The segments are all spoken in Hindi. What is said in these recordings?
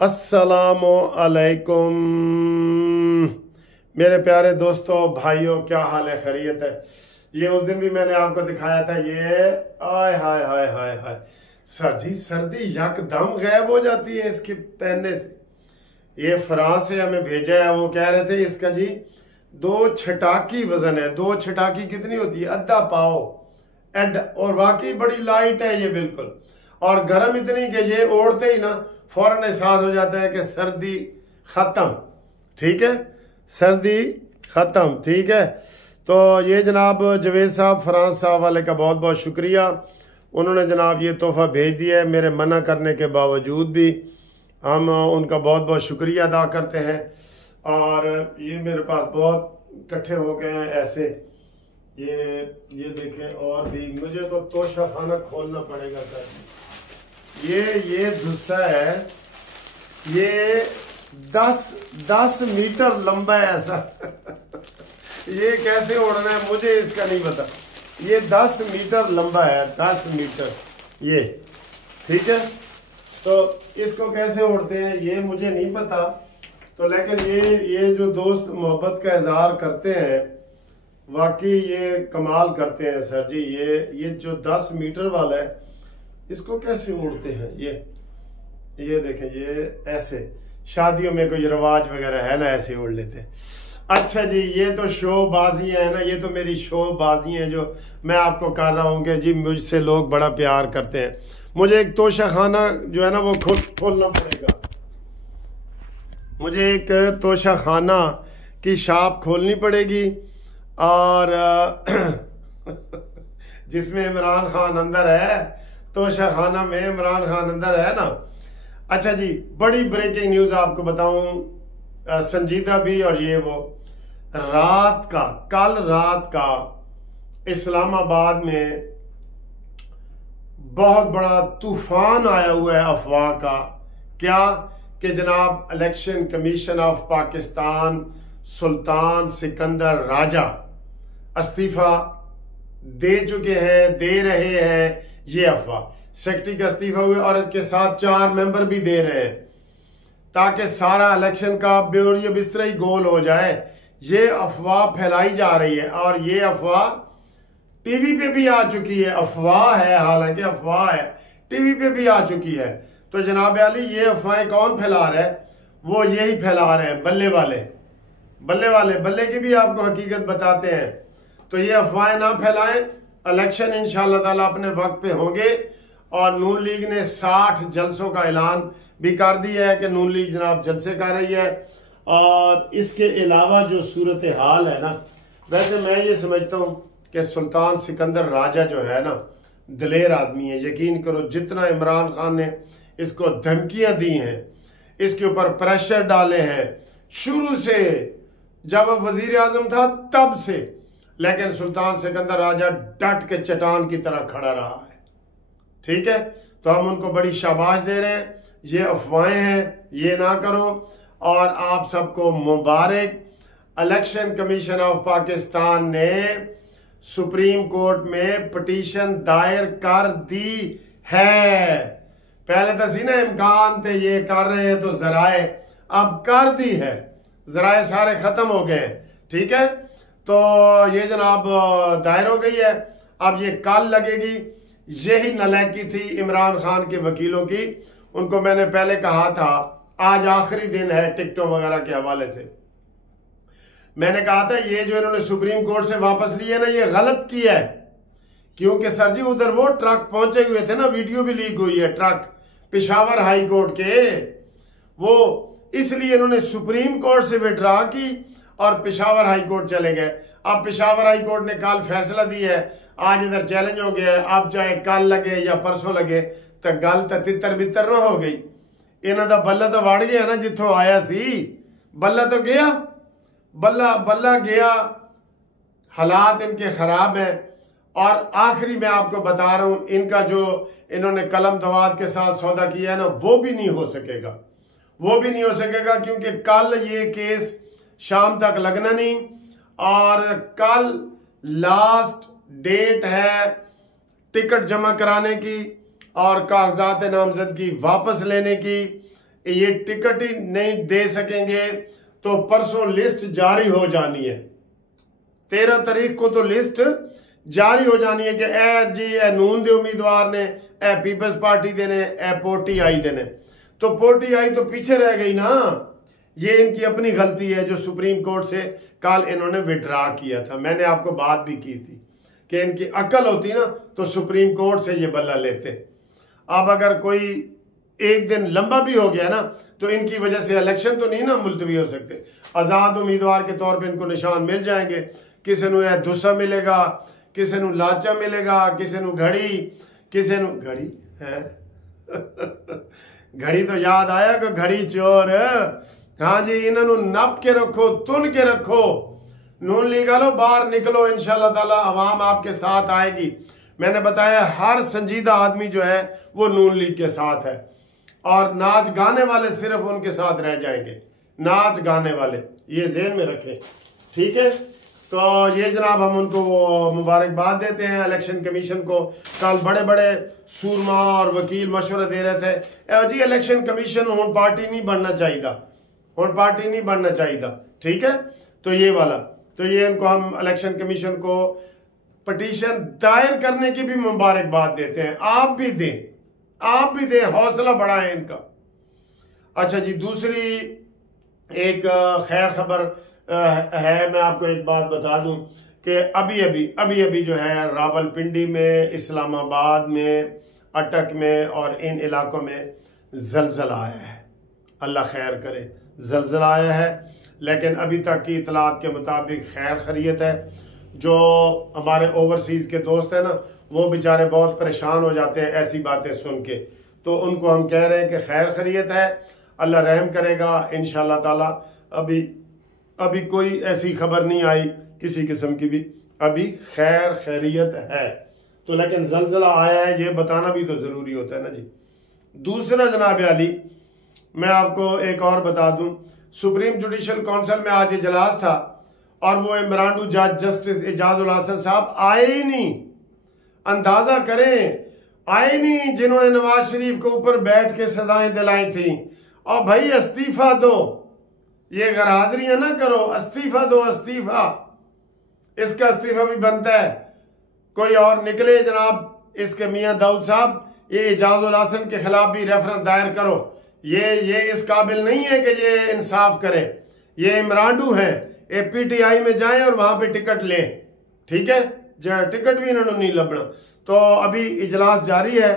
अस्सलामु अलैकुम मेरे प्यारे दोस्तों भाइयों, क्या हाल है? खैरियत है? ये उस दिन भी मैंने आपको दिखाया था। ये आय हाय हाय हाय हाय सर जी, सर्दी यकदम गायब हो जाती है इसके पहनने से। ये फ्रांस से हमें भेजा है, वो कह रहे थे इसका जी 2 छटाकी वजन है। 2 छटाकी कितनी होती है? आधा पाव एड। और वाकई बड़ी लाइट है ये बिल्कुल, और गर्म इतनी कि ये ओढ़ते ही ना फौरन एहसास हो जाता है कि सर्दी खत्म। ठीक है, सर्दी खत्म। ठीक है, तो ये जनाब जवेद साहब फ्रांस साहब वाले का बहुत बहुत शुक्रिया। उन्होंने जनाब ये तोहफा भेज दिया है मेरे मना करने के बावजूद भी। हम उनका बहुत बहुत शुक्रिया अदा करते हैं। और ये मेरे पास बहुत इकट्ठे हो गए हैं ऐसे। ये देखें, और भी मुझे तो तोशा खाना खोलना पड़ेगा सर। ये दुस्सा है, ये 10 मीटर लंबा है ऐसा। ये कैसे उड़ना है मुझे इसका नहीं पता। ये 10 मीटर लंबा है, 10 मीटर ये। ठीक है, तो इसको कैसे उड़ते हैं ये मुझे नहीं पता। तो लेकिन ये जो दोस्त मोहब्बत का इजहार करते हैं, वाकई ये कमाल करते हैं सर जी। ये जो 10 मीटर वाला है, इसको कैसे उड़ते हैं? ये देखें, ये ऐसे शादियों में कोई रिवाज वगैरह है ना, ऐसे उड़ लेते हैं। अच्छा जी, ये तो शो बाजी है ना, ये तो मेरी शो बाजी है जो मैं आपको कर रहा हूँ कि जी मुझसे लोग बड़ा प्यार करते हैं। मुझे एक तोशा खाना जो है ना वो खोलना पड़ेगा। मुझे एक तोशा खाना की शॉप खोलनी पड़ेगी, और जिसमें इमरान खान अंदर है। तोशा खाना में इमरान खान अंदर है ना। अच्छा जी, बड़ी ब्रेकिंग न्यूज आपको बताऊं, संजीदा भी और ये वो। कल रात का इस्लामाबाद में बहुत बड़ा तूफान आया हुआ है अफवाह का। क्या कि जनाब इलेक्शन कमीशन ऑफ पाकिस्तान सुल्तान सिकंदर राजा इस्तीफा दे चुके हैं, दे रहे हैं। ये अफवाह, सेक्रेटरी का इस्तीफा हुए और इसके साथ 4 मेंबर भी दे रहे हैं, ताकि सारा इलेक्शन का बेरिया बिस्तरा ही गोल हो जाए। ये अफवाह फैलाई जा रही है, और ये अफवाह टीवी पे भी आ चुकी है। अफवाह है, हालांकि अफवाह है, टीवी पे भी आ चुकी है। तो जनाब अली, ये अफवाहें कौन फैला रहा है? वो यही फैला रहे हैं, बल्ले वाले। बल्ले की भी आपको हकीकत बताते हैं। तो ये अफवाहें ना फैलाएं। इलेक्शन इंशाअल्लाह ताला अपने वक्त पे होंगे, और नून लीग ने 60 जलसों का ऐलान भी कर दिया है कि नून लीग जनाब जलसे कर रही है। और इसके अलावा जो सूरत हाल है ना, वैसे मैं ये समझता हूँ कि सुल्तान सिकंदर राजा जो है ना, दिलेर आदमी है। यकीन करो, जितना इमरान खान ने इसको धमकियां दी हैं, इसके ऊपर प्रेशर डाले हैं शुरू से, जब वजीर आजम था तब से, लेकिन सुल्तान सिकंदर राजा डट के चट्टान की तरह खड़ा रहा है। ठीक है, तो हम उनको बड़ी शाबाश दे रहे हैं। ये अफवाहें हैं, ये ना करो। और आप सबको मुबारक। इलेक्शन कमीशन ऑफ पाकिस्तान ने सुप्रीम कोर्ट में पिटीशन दायर कर दी है। पहले तो सी ना इम्कान थे ये कर रहे हैं तो जराए, अब कर दी है, जराए सारे खत्म हो गए। ठीक है, तो ये जनाब दायर हो गई है, अब ये कल लगेगी। यही नलायकी थी इमरान खान के वकीलों की। उनको मैंने पहले कहा था, आज आखिरी दिन है टिकटों वगैरह के हवाले से। मैंने कहा था ये जो इन्होंने सुप्रीम कोर्ट से वापस लिया ना, ये गलत किया है। क्योंकि सर जी उधर वो ट्रक पहुंचे हुए थे ना, वीडियो भी लीक हुई है ट्रक पेशावर हाई कोर्ट के। वो इसलिए इन्होंने सुप्रीम कोर्ट से विड्रॉ की और पेशावर हाई कोर्ट चले गए। अब पेशावर हाई कोर्ट ने कल फैसला दिया है, आज इधर चैलेंज हो गया है। अब चाहे कल लगे या परसों लगे, तो गल तो तितर बितर ना हो गई। इन्हों का बल्ला तो वड़ गया ना, जिथों आया सी बल्ला तो गया। बल्ला गया, हालात इनके खराब हैं। और आखिरी मैं आपको बता रहा हूं, इनका जो इन्होंने कलम दवात के साथ सौदा किया है ना, वो भी नहीं हो सकेगा। क्योंकि कल ये केस शाम तक लगना नहीं, और कल लास्ट डेट है टिकट जमा कराने की और कागजात नामजदगी वापस लेने की। ये टिकट ही नहीं दे सकेंगे तो परसों लिस्ट जारी हो जानी है। 13 तारीख को तो लिस्ट जारी हो जानी है कि ए जी ए नून दे उम्मीदवार ने, ए पीपल्स पार्टी दे ने, ए पोटी आई दे ने। तो पोटी आई तो पीछे रह गई ना। ये इनकी अपनी गलती है जो सुप्रीम कोर्ट से कल इन्होंने विड्रा किया था। मैंने आपको बात भी की थी कि इनकी अकल होती ना तो सुप्रीम कोर्ट से ये बल्ला लेते। अब अगर कोई एक दिन लंबा भी हो गया ना तो इनकी वजह से इलेक्शन तो नहीं ना मुलतवी हो सकते। आज़ाद उम्मीदवार के तौर पे इनको निशान मिल जाएंगे। किसी को दुस्सा मिलेगा, किसी को लाचा मिलेगा, किसी को घड़ी, किसी को घड़ी है घड़ी तो याद आया कि घड़ी चोर। हाँ जी, इन्हों नप के रखो, तुन के रखो। नून लीग लो, बाहर निकलो, इंशाल्लाह ताला अवाम आपके साथ आएगी। मैंने बताया हर संजीदा आदमी जो है वो नून लीग के साथ है और नाच गाने वाले सिर्फ उनके साथ रह जाएंगे। नाच गाने वाले, ये ज़हन में रखें, ठीक है। तो ये जनाब हम उनको मुबारकबाद देते हैं इलेक्शन कमीशन को। कल बड़े बड़े सूरमा और वकील मशवरा दे रहे थे जी इलेक्शन कमीशन हूँ पार्टी नहीं बनना चाहिए, हूँ पार्टी नहीं बनना चाहिए, ठीक है। तो ये वाला, तो ये इनको हम इलेक्शन कमीशन को पटिशन दायर करने की भी मुबारकबाद देते हैं। आप भी दें, आप भी दें, हौसला बढ़ाएं इनका। अच्छा जी, दूसरी एक खैर खबर है, मैं आपको एक बात बता दूं कि अभी अभी जो है रावलपिंडी में, इस्लामाबाद में, अटक में और इन इलाकों में जलजला आया है। अल्लाह खैर करे, जलजला आया है, लेकिन अभी तक की इतलात के मुताबिक खैर खैरियत है। जो हमारे ओवरसीज के दोस्त हैं ना, वो बेचारे बहुत परेशान हो जाते हैं ऐसी बातें सुन के। तो उनको हम कह रहे हैं कि खैर खैरियत है, अल्लाह रहम करेगा इंशाल्लाह ताला। अभी कोई ऐसी खबर नहीं आई किसी किस्म की भी, अभी खैर खैरियत है। तो लेकिन जलजला आया है ये बताना भी तो जरूरी होता है ना जी। दूसरा जनाब अली, मैं आपको एक और बता दूं, सुप्रीम जुडिशल काउंसिल में आज इजलास था और वो इमरान जज जस्टिस एजाजुल हसन साहब आए ही नहीं। अंदाजा करें, आए नहीं, जिन्होंने नवाज शरीफ के ऊपर बैठ के सजाएं दिलाई थी। और भाई इस्तीफा दो, ये गैर हाजिरियां ना करो, इस्तीफा दो, इस्तीफा। इसका इस्तीफा भी बनता है, कोई और निकले जनाब इसके मियां दाऊद साहब, ये एजाजुल हसन के खिलाफ भी रेफरेंस दायर करो। ये इस काबिल नहीं है कि ये इंसाफ करे। ये इमरानडू है, ये पीटीआई में जाएं और वहां पे टिकट लें, ठीक है। टिकट भी इन्होंने नहीं लबना। तो अभी इजलास जारी है,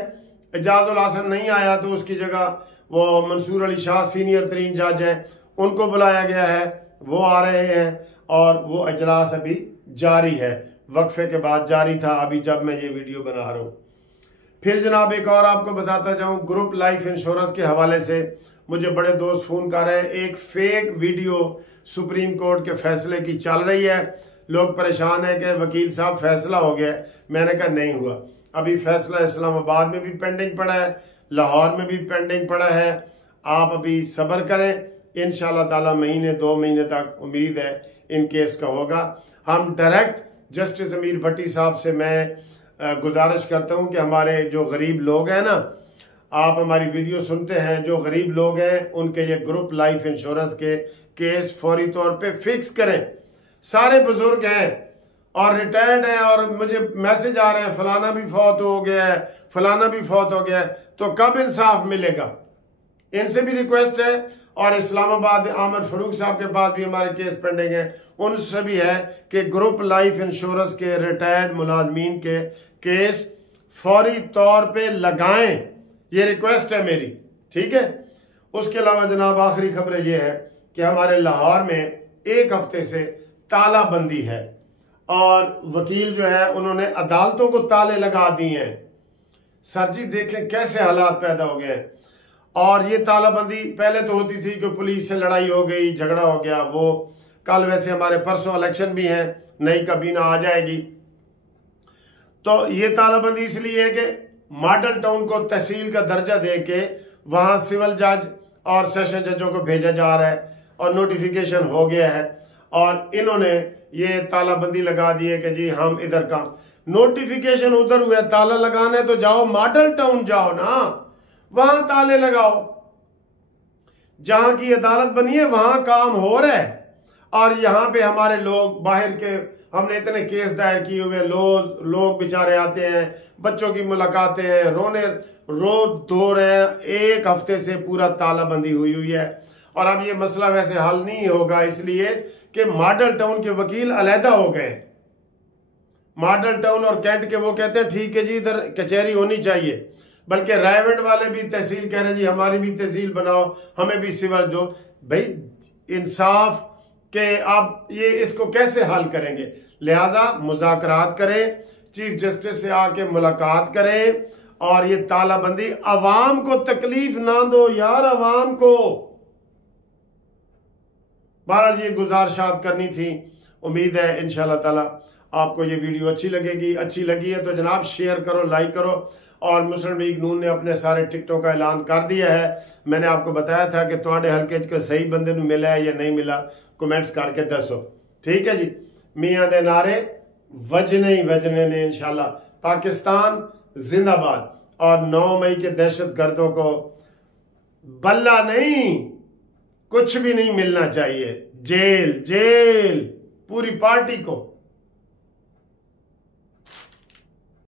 एजाजुल हसन नहीं आया तो उसकी जगह वो मंसूर अली शाह सीनियर तरीन जज है, उनको बुलाया गया है, वो आ रहे हैं और वो इजलास अभी जारी है। वक्फे के बाद जारी था अभी जब मैं ये वीडियो बना रहा हूँ। फिर जनाब एक और आपको बताता जाऊँ, ग्रुप लाइफ इंश्योरेंस के हवाले से मुझे बड़े दोस्त फोन कर रहे हैं। एक फेक वीडियो सुप्रीम कोर्ट के फैसले की चल रही है, लोग परेशान है कि वकील साहब फैसला हो गया। मैंने कहा नहीं हुआ, अभी फैसला इस्लामाबाद में भी पेंडिंग पड़ा है, लाहौर में भी पेंडिंग पड़ा है। आप अभी सब्र करें, इंशाल्लाह ताला महीने 2 महीने तक उम्मीद है इन केस का होगा। हम डायरेक्ट जस्टिस अमीर भट्टी साहब से मैं गुजारिश करता हूं कि हमारे जो गरीब लोग हैं ना, आप हमारी वीडियो सुनते हैं, जो गरीब लोग हैं उनके ये ग्रुप लाइफ इंश्योरेंस के केस फौरी तौर पे फिक्स करें। सारे बुजुर्ग हैं और रिटायर्ड हैं और मुझे मैसेज आ रहे हैं फलाना भी फौत हो गया है, फलाना भी फौत हो गया है, तो कब इंसाफ मिलेगा? इनसे भी रिक्वेस्ट है। और इस्लामाबाद आमिर फरूक साहब के पास भी हमारे केस पेंडिंग है, उनसे भी है कि ग्रुप लाइफ इंश्योरेंस के रिटायर्ड मुलाजमीन के केस फौरी तौर पे लगाएं, ये रिक्वेस्ट है मेरी, ठीक है। उसके अलावा जनाब आखिरी खबर ये है कि हमारे लाहौर में 1 हफ्ते से तालाबंदी है और वकील जो है उन्होंने अदालतों को ताले लगा दिए हैं। सर जी देखें कैसे हालात पैदा हो गए हैं। और ये तालाबंदी पहले तो होती थी कि पुलिस से लड़ाई हो गई, झगड़ा हो गया, वो कल वैसे हमारे परसों इलेक्शन भी है, नई काबीना आ जाएगी। तो ये तालाबंदी इसलिए है कि मॉडल टाउन को तहसील का दर्जा दे के वहां सिविल जज और सेशन जजों को भेजा जा रहा है और नोटिफिकेशन हो गया है और इन्होंने ये तालाबंदी लगा दी है कि जी हम इधर का नोटिफिकेशन उधर हुआ, ताला लगाना है तो जाओ मॉडल टाउन जाओ ना, वहां ताले लगाओ। जहां की अदालत बनी है वहां काम हो रहा है, और यहां पे हमारे लोग बाहर के, हमने इतने केस दायर किए हुए, लोग बेचारे आते हैं, बच्चों की मुलाकातें हैं, रोने रो धो रहे हैं। एक हफ्ते से पूरा तालाबंदी हुई हुई है, और अब ये मसला वैसे हल नहीं होगा, इसलिए कि मॉडल टाउन के वकील अलहदा हो गए। मॉडल टाउन और कैंट के वो कहते हैं ठीक है जी इधर कचहरी होनी चाहिए, बल्कि रायवंड वाले भी तहसील कह रहे हैं जी हमारी भी तहसील बनाओ, हमें भी सिविल दो। भाई इंसाफ के आप ये इसको कैसे हल करेंगे? लिहाजा मुज़ाकरात करें, चीफ जस्टिस से आके मुलाकात करें, और ये तालाबंदी अवाम को तकलीफ ना दो यार, अवाम को। बहरहाल ये गुजारिशात करनी थी। उम्मीद है इंशाल्लाह ताला आपको ये वीडियो अच्छी लगेगी। अच्छी लगी है तो जनाब शेयर करो, लाइक करो। और मुस्लिम लीग नून ने अपने सारे टिकटों का ऐलान कर दिया है। मैंने आपको बताया था कि तुहाडे हल्के च सही बंदे नूं मिला है या नहीं मिला, कमेंट्स करके दसो। ठीक है जी, मियां दे नारे वजने ही वजने ने इंशाल्लाह। पाकिस्तान जिंदाबाद। और 9 मई के दहशत गर्दों को बल्ला नहीं, कुछ भी नहीं मिलना चाहिए, जेल जेल पूरी पार्टी को।